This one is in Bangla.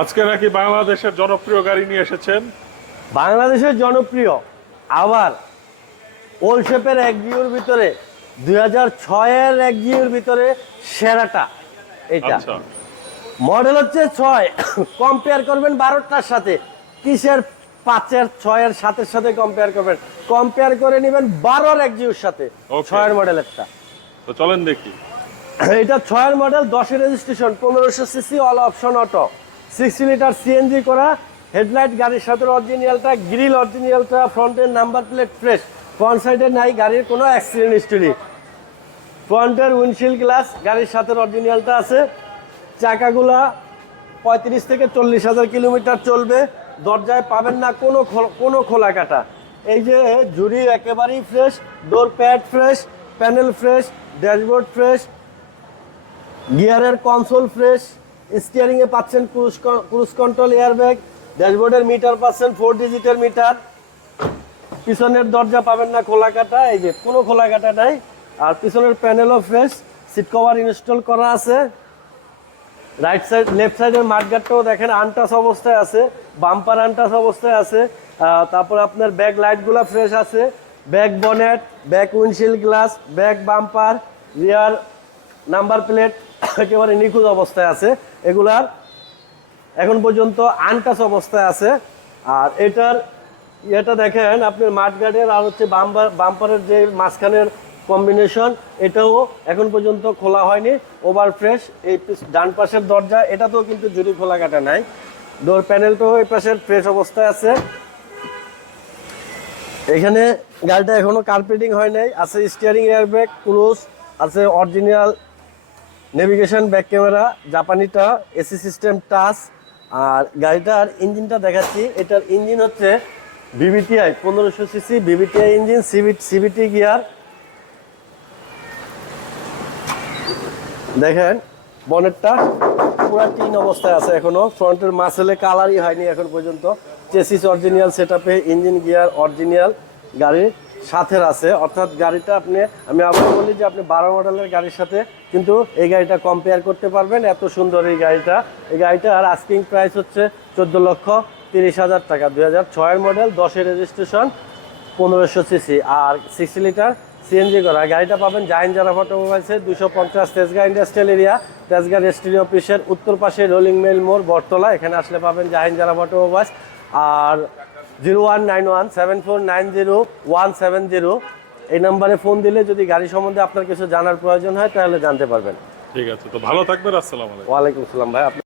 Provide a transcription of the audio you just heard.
আজকে নাকি বাংলাদেশের জনপ্রিয় গাড়ি নিয়ে এসেছেন। বাংলাদেশের জনপ্রিয় আবার ওল্ড শেপের একজিওর ভিতরে 2006-এর একজিওর ভিতরে সেরাটা এটা। আচ্ছা, মডেল হচ্ছে 6, কম্পেয়ার করবেন 12টার সাথে। কিসের 5-এর 6-এর 7-এর সাথে কম্পেয়ার করবেন? কম্পেয়ার করে নেবেন 12-র একজিওর সাথে। Okay. 6-এর মডেলেরটা তো চলেন দেখি। এটা 6-এর মডেল, 10-এর registration, 1500 CC, all option auto, 60 litre CNG করা। হেডলাইট গাড়ির সাথে অরিজিনালটা, গ্রিল অরিজিনালটা, ফ্রন্টের নাম্বার প্লেট ফ্রেশ, ফ্রন্ট সাইডে নাই গাড়ির কোনো অ্যাক্সিডেন্ট হিস্টরি। ফ্রন্টের উইন্ডশিল্ড গ্লাস গাড়ির সাথে অরিজিনালটা আছে। চাকাগুলা 35 থেকে 40,000 কিলোমিটার চলবে। দরজায় পাবেন না কোনো খোলা কাটা। এই যে জুড়ি একেবারেই fresh, door pad fresh, panel fresh, dashboard fresh, গিয়ারের কনসোল ফ্রেশ, স্টিয়ারিংয়ে পাচ্ছেন ক্রুজ কন্ট্রোল এয়ারব্যাগ, ড্যাশবোর্ডের মিটার পাচ্ছেন 4 ডিজিটের মিটার। পিছনের দরজা পাবেন না খোলা কাটা, এই যে কোনো খোলা কাটা নাই। আর পিছনের প্যানেলও ফ্রেশ, সিট কভার ইনস্টল করা আছে। রাইট সাইড লেফট সাইডের মাঠগাটটাও দেখেন আনটাচ অবস্থায় আছে, বাম্পার আনটাচ অবস্থায় আছে। তারপর আপনার ব্যাক লাইটগুলো ফ্রেশ আছে, back bonnet, back windshield glass, back bumper, rear number plate একেবারে নিখুঁত অবস্থায় আছে। এগুলার এখন পর্যন্ত আনটাচ অবস্থায় আছে। আর এটা দেখেন আপনার মাঠগার্ডের আর হচ্ছে বাম্পারের যে মাঝখানের কম্বিনেশন, এটাও এখন পর্যন্ত খোলা হয়নি, ওভার ফ্রেশ। এই ডান পাশের দরজা এটাতেও কিন্তু জুড়ি খোলা কাটা নাই। ডোর প্যানেলটাও এই পাশের ফ্রেশ অবস্থায় আছে। এখানে গাড়িটা এখনো কার্পেটিং হয় নাই, আছে স্টিয়ারিং এয়ারব্যাগ, ক্রুজ আছে, অরিজিনাল নেভিগেশন, ব্যাক ক্যামেরা, জাপানিটা, এসি সিস্টেম টাচ। আর গাড়িটার ইঞ্জিনটা দেখাচ্ছি। এটার ইঞ্জিন হচ্ছে VVTI 1500 CC VVTI engine, CVT gear. দেখেন বনেটটা পুরা টিন অবস্থায় আছে এখনো, ফ্রন্টের মাসেলে কালারই হয়নি এখন পর্যন্ত। চেসিস অরিজিনাল সেটআপে, ইঞ্জিন গিয়ার অরিজিনাল গাড়ির সাথে আছে। অর্থাৎ গাড়িটা আমি আবার বলি যে আপনি 12 মডেলের গাড়ির সাথে কিন্তু এই গাড়িটা কম্পেয়ার করতে পারবেন। এত সুন্দর এই গাড়িটা। এই গাড়িটার আস্কিং প্রাইস হচ্ছে 14,30,000 টাকা। 2006-এর মডেল, 10-এর রেজিস্ট্রেশন, 1500 সিসি আর 60 লিটার সিএনজি করা। গাড়িটা পাবেন Jahin জারাফ অটোমোবাইলসে, 250 Tejgaon industrial area, Tejgaon registry অফিসের উত্তর পাশে রোলিং মেল মোড়, বটতলা। এখানে আসলে পাবেন জাহিন জারাফ অটোমোবাইলস। আর 019174900170 এই নাম্বারে ফোন দিলে যদি গাড়ি সম্বন্ধে আপনার কিছু জানার প্রয়োজন হয় তাহলে জানতে পারবেন। ঠিক আছে, তো ভালো থাকবেন। আসসালামু আলাইকুম। ওয়ালাইকুম আসসালাম ভাই।